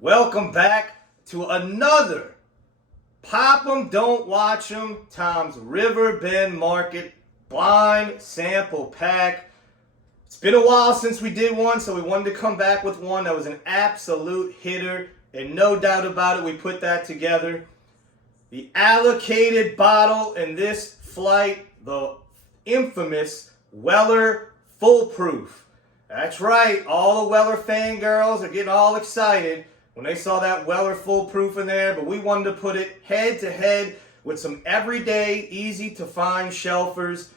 Welcome back to another Pop 'em, Don't Watch 'em times Riverbend Market blind sample pack. It's been a while since we did one, so we wanted to come back with one that was an absolute hitter, and no doubt about it, we put that together. The allocated bottle in this flight, the infamous Weller Foolproof. That's right, all the Weller fangirls are getting all excited when they saw that Weller Foolproof in there, but we wanted to put it head to head with some everyday, easy to find shelfers,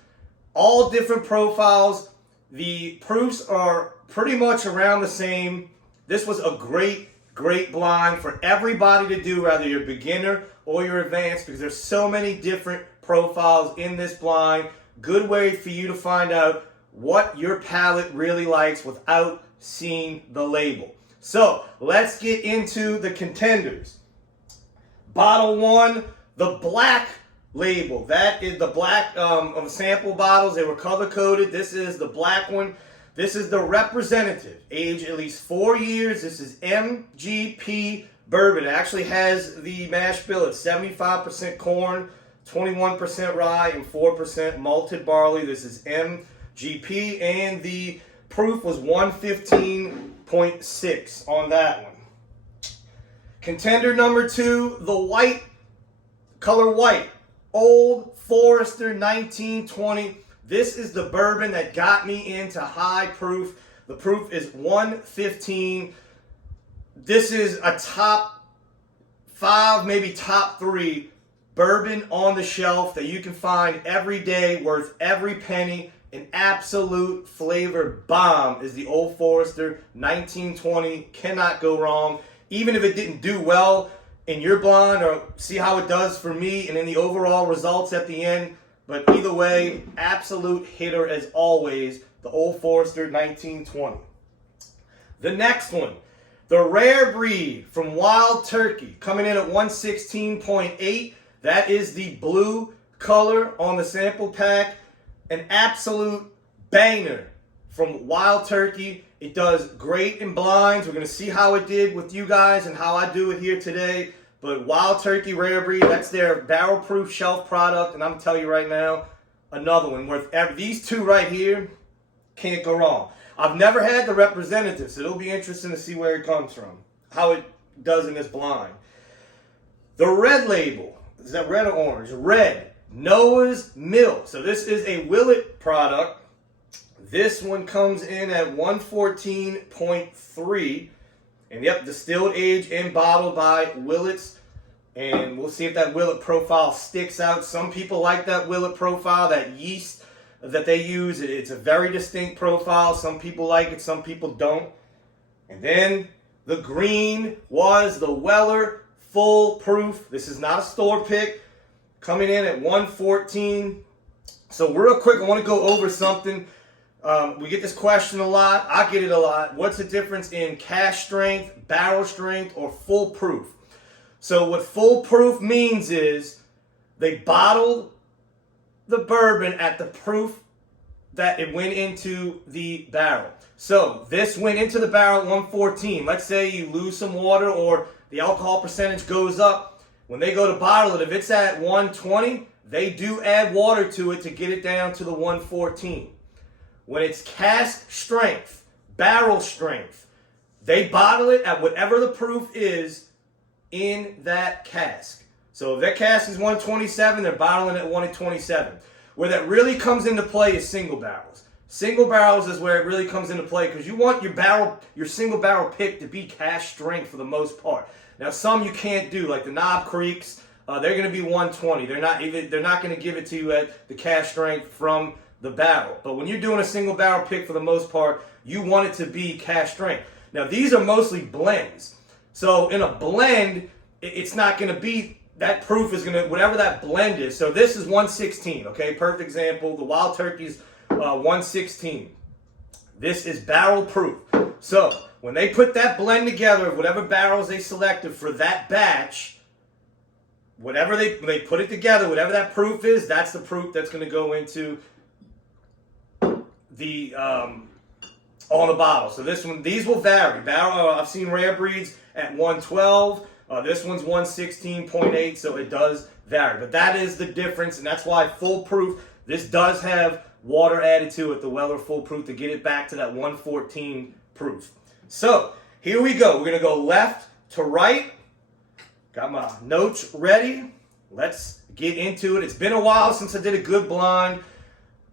all different profiles. The proofs are pretty much around the same. This was a great blind for everybody to do, whether you're beginner or you're advanced, because there's so many different profiles in this blind. Good way for you to find out what your palate really likes without seeing the label. So let's get into the contenders. Bottle one, the black label. That is the black of the sample bottles. They were color coded. This is the black one. This is the representative, age at least 4 years. This is MGP bourbon. It actually has the mash bill. It's 75% corn, 21% rye, and 4% malted barley. This is MGP, and the proof was 115.6 on that one. Contender number two, the white, color white, Old Forester 1920. This is the bourbon that got me into high proof. The proof is 115. This is a top 5, maybe top 3 bourbon on the shelf that you can find every day, worth every penny. An absolute flavor bomb is the Old Forester 1920. Cannot go wrong. Even if it didn't do well in your blind, or see how it does for me and in the overall results at the end. But either way, absolute hitter as always, the Old Forester 1920. The next one, the Rare Breed from Wild Turkey, coming in at 116.8. That is the blue color on the sample pack. An absolute banger from Wild Turkey. It does great in blinds. We're going to see how it did with you guys and how I do it here today. But Wild Turkey Rare Breed, that's their barrel proof shelf product. And I'm going to tell you right now, another one worth these two right here, can't go wrong. I've never had the representative, so it'll be interesting to see where it comes from, how it does in this blind. The red label, is that red or orange? Red. Noah's Mill. So this is a Willet product. This one comes in at 114.3. And yep, distilled, aged, and bottled by Willett's. And we'll see if that Willet profile sticks out. Some people like that Willet profile, that yeast that they use. It's a very distinct profile. Some people like it, some people don't. And then the green was the Weller Foolproof. This is not a store pick. Coming in at 114. So real quick, I want to go over something. We get this question a lot. I get it a lot. What's the difference in cask strength, barrel strength, or foolproof? So what foolproof means is they bottled the bourbon at the proof that it went into the barrel. So this went into the barrel at 114. Let's say you lose some water or the alcohol percentage goes up. When they go to bottle it, if it's at 120, they do add water to it to get it down to the 114. When it's cask strength, barrel strength, they bottle it at whatever the proof is in that cask. So if that cask is 127, they're bottling it at 127. Where that really comes into play is single barrels. Single barrels is where it really comes into play, because you want your single barrel pick to be cask strength for the most part. Now some you can't do, like the Knob Creeks, they're going to be 120. They're not going to give it to you at the cask strength from the barrel. But when you're doing a single barrel pick, for the most part, you want it to be cask strength. Now these are mostly blends. So in a blend, it's not going to be, that proof is going to, whatever that blend is. So this is 116, okay? Perfect example. The Wild Turkey's 116. This is barrel proof. So when they put that blend together of whatever barrels they selected for that batch, whatever they put it together, whatever that proof is, that's the proof that's going to go into the on the bottle. So this one, these will vary. I've seen rare breeds at 112. This one's 116.8, so it does vary. But that is the difference, and that's why Foolproof, this does have water added to it, the Weller Foolproof, to get it back to that 114 proof. So here we go. We're going to go left to right. Got my notes ready. Let's get into it. It's been a while since I did a good blind.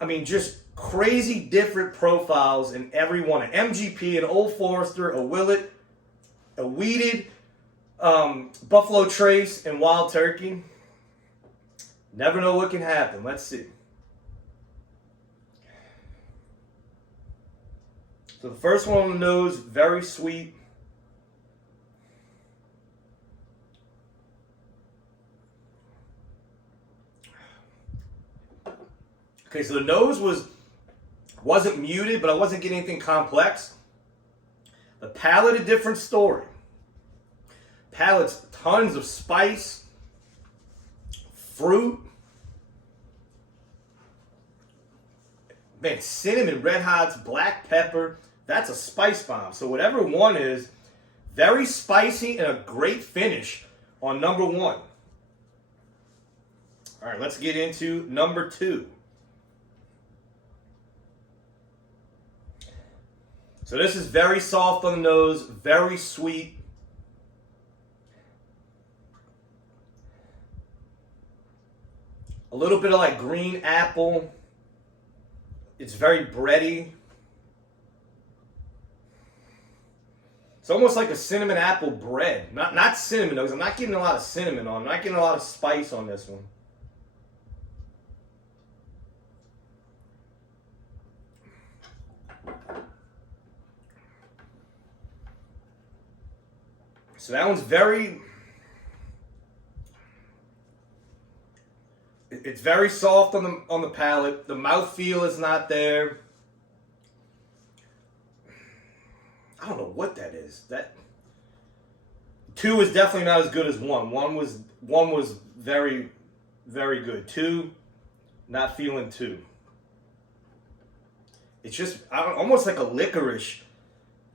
I mean, just crazy different profiles in every one. An MGP, an Old Forester, a Willet, a Weeded, Buffalo Trace, and Wild Turkey. Never know what can happen. Let's see. So the first one on the nose, very sweet. Okay, so the nose wasn't muted, but I wasn't getting anything complex. The palate, a different story. Palate's tons of spice, fruit, man, cinnamon, red hots, black pepper. That's a spice bomb. So whatever one is, very spicy and a great finish on number one. All right, let's get into number two. So this is very soft on the nose, very sweet. A little bit of like green apple. It's very bready. It's almost like a cinnamon apple bread. Not cinnamon though, because I'm not getting a lot of cinnamon on. I'm not getting a lot of spice on this one. So that one's it's very soft on the palate. The mouthfeel is not there. I don't know what that is. That two is definitely not as good as one. One was very, very good. Two, not feeling two. It's just almost like a licorice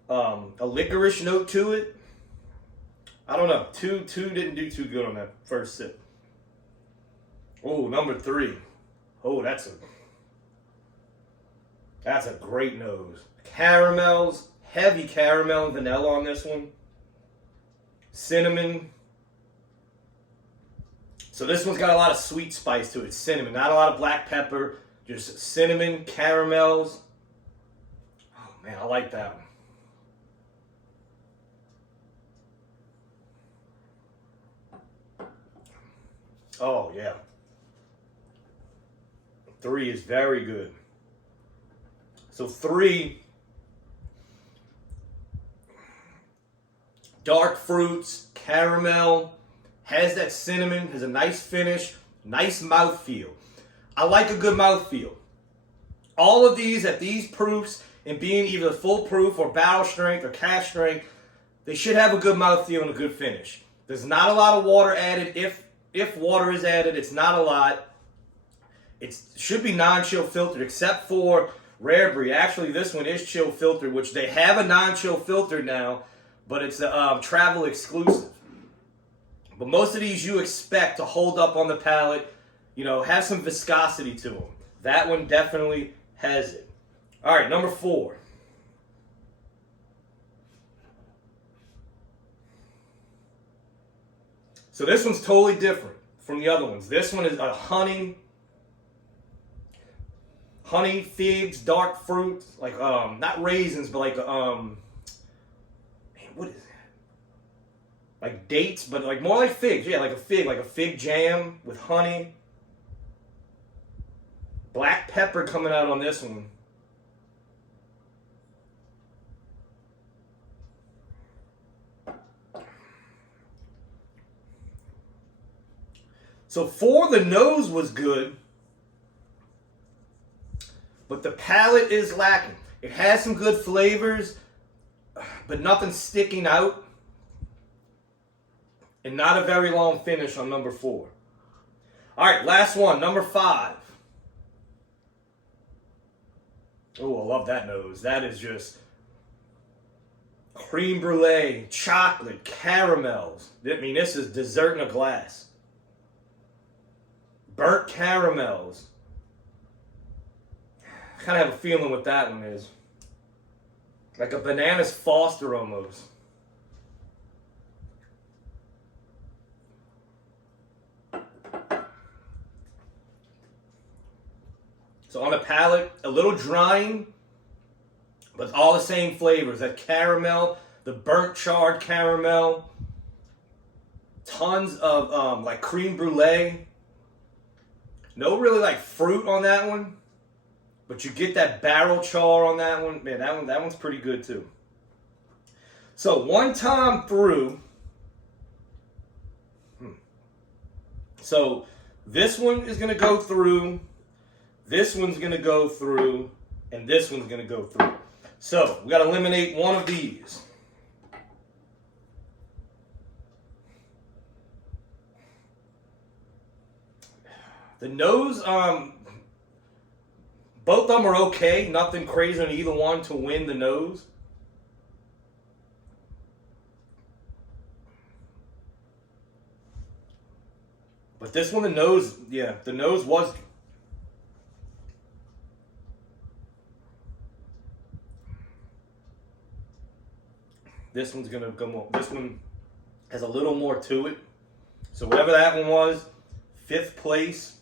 note to it. I don't know. Two didn't do too good on that first sip. Oh, number three. Oh, that's a great nose. Caramels, heavy caramel and vanilla on this one. Cinnamon. So this one's got a lot of sweet spice to it. Cinnamon, not a lot of black pepper. Just cinnamon, caramels. Oh man, I like that one. Oh, yeah. Three is very good. So three, dark fruits, caramel, has that cinnamon, has a nice finish, nice mouthfeel. I like a good mouthfeel. All of these, at these proofs, and being either full proof or barrel strength or cask strength, they should have a good mouthfeel and a good finish. There's not a lot of water added. If water is added, it's not a lot. It should be non-chill filtered, except for Rare Breed. Actually, this one is chill filtered, which they have a non-chill filter now, but it's a travel exclusive. But most of these you expect to hold up on the palate, have some viscosity to them. That one definitely has it. All right, number four. So this one's totally different from the other ones. This one is a honey, figs, dark fruit, like not raisins, but like man, what is that? Like dates, but like more like figs. Yeah, like a fig jam with honey. Black pepper coming out on this one. So four, the nose was good, but the palate is lacking. It has some good flavors, but nothing sticking out. And not a very long finish on number four. All right, last one, number five. Oh, I love that nose. That is just cream brulee, chocolate, caramels. I mean, this is dessert in a glass. Burnt caramels. I kind of have a feeling what that one is. Like a Bananas Foster almost. So on the palate, a little drying, but all the same flavors. That caramel, the burnt charred caramel, tons of like creme brulee. No really like fruit on that one, but you get that barrel char on that one. Man, that one's pretty good too. So one time through, so this one is going to go through, this one's going to go through, and this one's going to go through. So we got to eliminate one of these. The nose, both of them are okay. Nothing crazy on either one to win the nose. But this one, the nose, yeah, the nose was. This one's going to go more. This one has a little more to it. So whatever that one was, 5th place.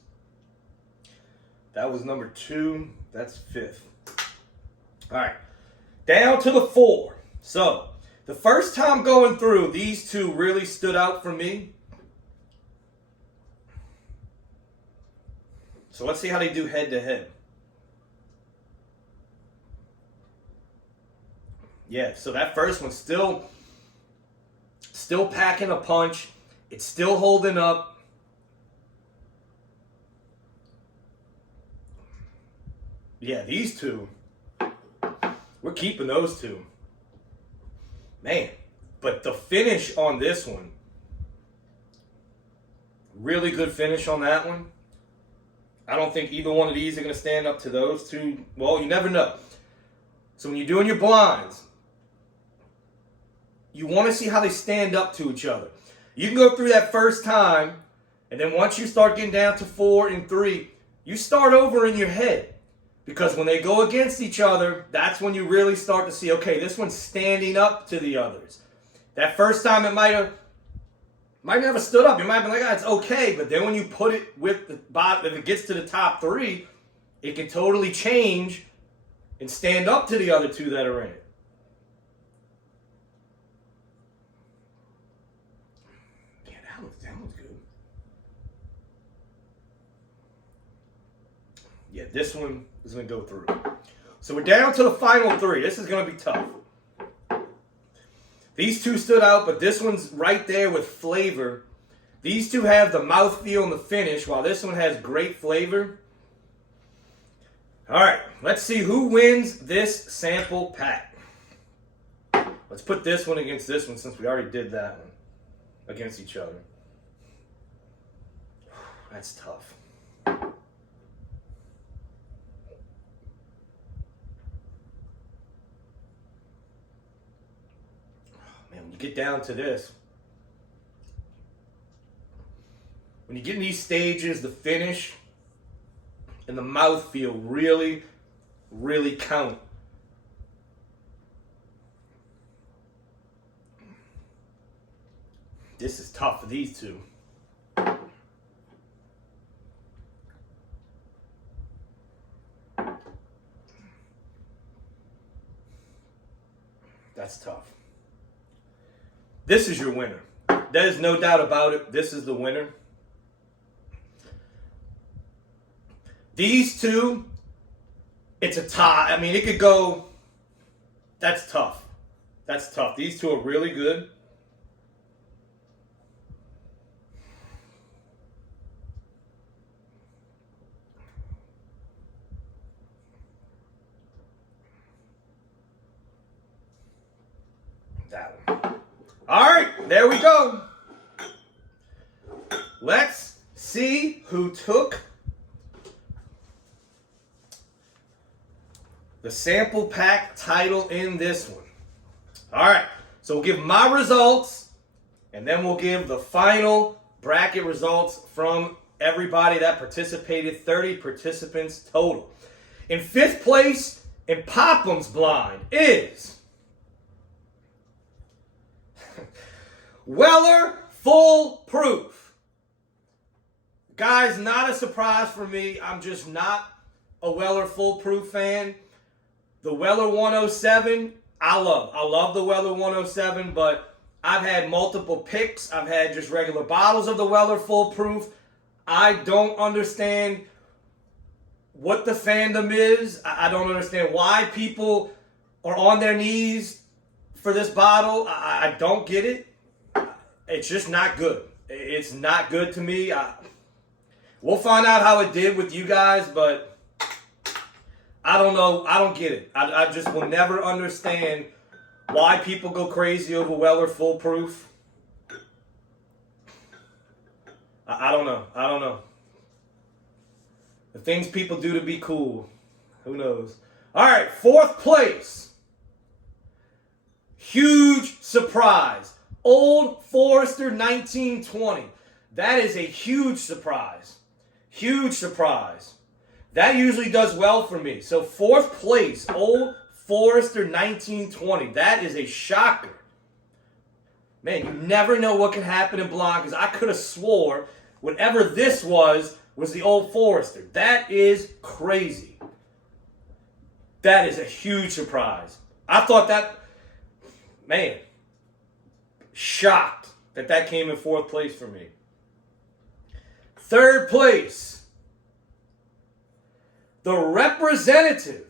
That was number 2. That's 5th. All right. Down to the 4. So the first time going through, these two really stood out for me. So let's see how they do head to head. Yeah, so that first one's still packing a punch. It's still holding up. Yeah, these two, we're keeping those two. Man, but the finish on this one, really good finish on that one. I don't think either one of these are going to stand up to those two. Well, you never know. So when you're doing your blinds, you want to see how they stand up to each other. You can go through that first time, and then once you start getting down to 4 and 3, you start over in your head. Because when they go against each other, that's when you really start to see, okay, this one's standing up to the others. That first time it might never stood up. You might be like, it's okay. But then when you put it with the bottom, if it gets to the top 3, it can totally change and stand up to the other two that are in it. Yeah, that one's good. Yeah, this one is going to go through. So we're down to the final 3. This is going to be tough. These two stood out, but this one's right there with flavor. These two have the mouthfeel and the finish, while this one has great flavor. All right, let's see who wins this sample pack. Let's put this one against this one since we already did that one against each other. That's tough. Man, when you get down to this, when you get in these stages, the finish and the mouthfeel really, really count. This is tough for these two. That's tough. This is your winner. There's no doubt about it. This is the winner. These two, it's a tie. I mean, it could go. That's tough. That's tough. These two are really good. That one. All right, there we go. Let's see who took the sample pack title in this one. All right, so we'll give my results, and then we'll give the final bracket results from everybody that participated, 30 participants total. In 5th place in Popham's blind is Weller Foolproof. Guys, not a surprise for me. I'm just not a Weller Foolproof fan. The Weller 107, I love the Weller 107, but I've had multiple picks. I've had just regular bottles of the Weller Foolproof. I don't understand what the fandom is. I don't understand why people are on their knees for this bottle. I don't get it. It's just not good. It's not good to me. We'll find out how it did with you guys, but I don't know. I don't get it. I just will never understand why people go crazy over Weller Foolproof. I don't know. I don't know. The things people do to be cool. Who knows? All right, 4th place. Huge surprise. Old Forester 1920. That is a huge surprise. Huge surprise. That usually does well for me. So 4th place, Old Forester 1920. That is a shocker. Man, you never know what can happen in blind, because I could have swore whatever this was the Old Forester. That is crazy. That is a huge surprise. I thought that, man, shocked that came in 4th place for me. 3rd place, the Representative.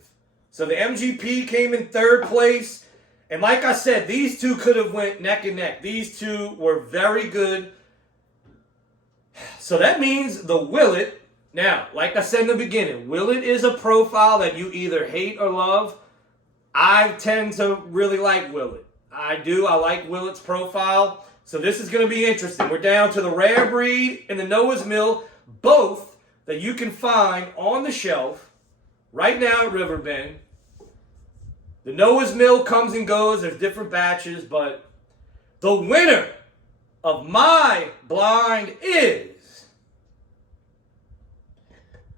So the MGP came in 3rd place. And like I said, these two could have went neck and neck. These two were very good. So that means the Willet. Now, like I said in the beginning, Willet is a profile that you either hate or love. I tend to really like Willet. I do. I like Willet's profile. So this is going to be interesting. We're down to the Rare Breed and the Noah's Mill, both that you can find on the shelf right now at Riverbend. The Noah's Mill comes and goes. There's different batches, but the winner of my blind is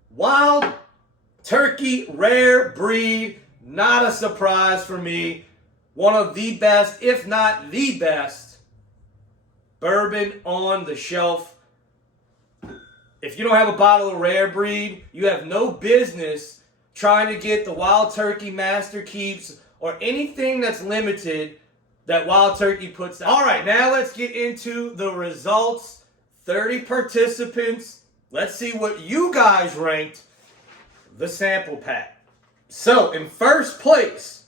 Wild Turkey Rare Breed. Not a surprise for me. One of the best, if not the best, bourbon on the shelf. If you don't have a bottle of Rare Breed, you have no business trying to get the Wild Turkey Master Keeps or anything that's limited that Wild Turkey puts out. All right, now let's get into the results. 30 participants. Let's see what you guys ranked the sample pack. So, in 1st place,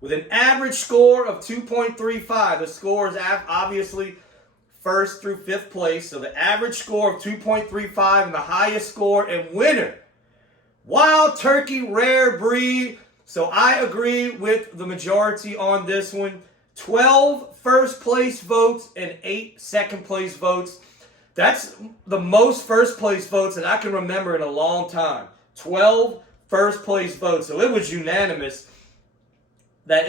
with an average score of 2.35, the score is obviously 1st through 5th place. So, the average score of 2.35 and the highest score and winner, Wild Turkey Rare Breed. So I agree with the majority on this one. 12 first place votes and 8 second place votes. That's the most first place votes that I can remember in a long time. 12 first place votes. So it was unanimous that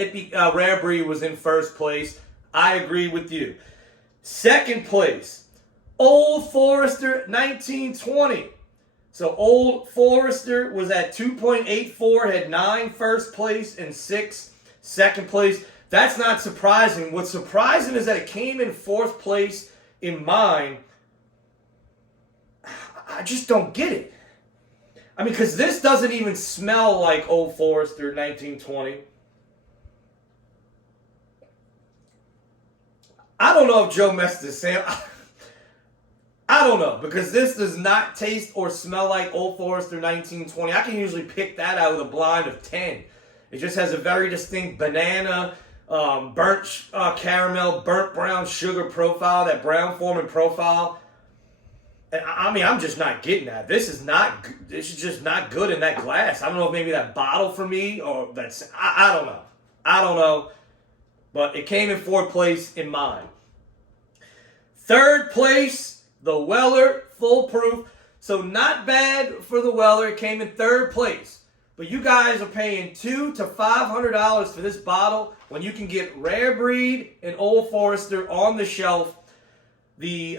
Rare Breed was in 1st place. I agree with you. 2nd place, Old Forester 1920. So Old Forester was at 2.84, had 9 first place and 6 second place. That's not surprising. What's surprising is that it came in 4th place in mine. I just don't get it. I mean, because this doesn't even smell like Old Forester 1920. I don't know if Joe messed this Sam. I don't know, because this does not taste or smell like Old Forester 1920. I can usually pick that out with a blind of 10. It just has a very distinct banana, burnt caramel, burnt brown sugar profile, that brown forming profile. And I mean, I'm just not getting that. This is just not good in that glass. I don't know if maybe that bottle for me, or that's, I don't know. I don't know. But it came in 4th place in mine. 3rd place, the Weller Foolproof. So not bad for the Weller. It came in 3rd place. But you guys are paying $200 to $500 for this bottle when you can get Rare Breed and Old Forester on the shelf. The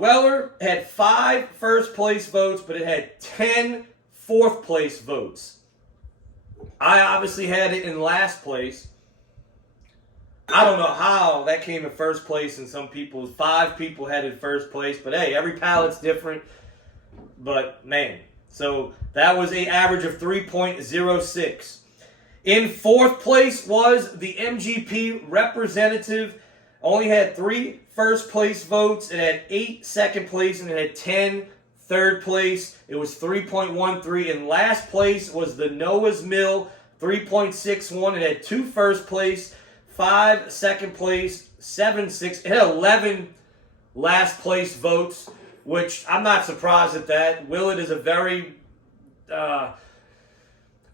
Weller had 5 first place votes, but it had 10 fourth place votes. I obviously had it in last place. I don't know how that came in first place, and 5 people had it in first place. But hey, every palette's different. But man, so that was an average of 3.06. In fourth place was the MGP Representative. Only had 3 first place votes. It had 8 second place, and it had 10 third place. It was 3.13. In last place was the Noah's Mill, 3.61. It had 2 first place, 5 second place, 7 6. It had 11 last place votes, which I'm not surprised at that. Willett is a very, I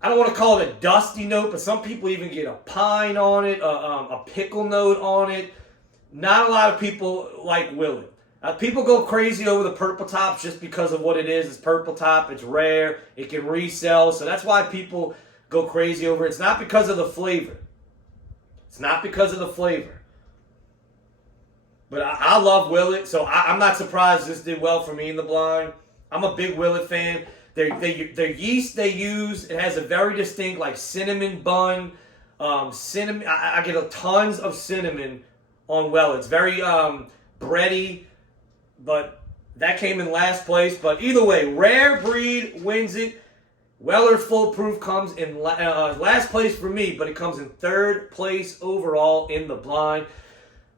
don't want to call it a dusty note, but some people even get a pine on it, a pickle note on it. Not a lot of people like Willett. People go crazy over the purple tops just because of what it is. It's purple top. It's rare. It can resell. So that's why people go crazy over it. It's not because of the flavor. It's not because of the flavor. But I love Willett, so I'm not surprised this did well for me in the blind. I'm a big Willett fan. Their yeast they use, it has a very distinct like cinnamon bun. Cinnamon. I get tons of cinnamon on Willett. It's very bready. But that came in last place. But either way, Rare Breed wins it. Weller Full Proof comes in last place for me, but it comes in third place overall in the blind.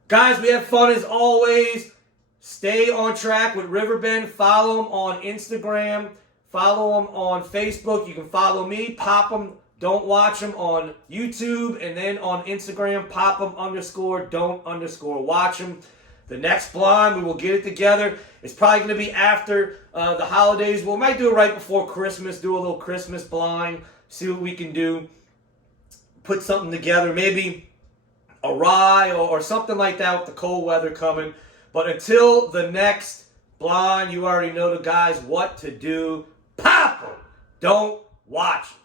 Guys, we have fun as always. Stay on track with Riverbend. Follow them on Instagram. Follow them on Facebook. You can follow me, Pop them, Don't Watch them on YouTube. And then on Instagram, Pop them _ don't _ watch them. The next blind, we will get it together. It's probably going to be after the holidays. We might do it right before Christmas, do a little Christmas blind, see what we can do. Put something together, maybe a rye or something like that with the cold weather coming. But until the next blind, you already know the guys what to do. Pop 'em. Don't watch 'em.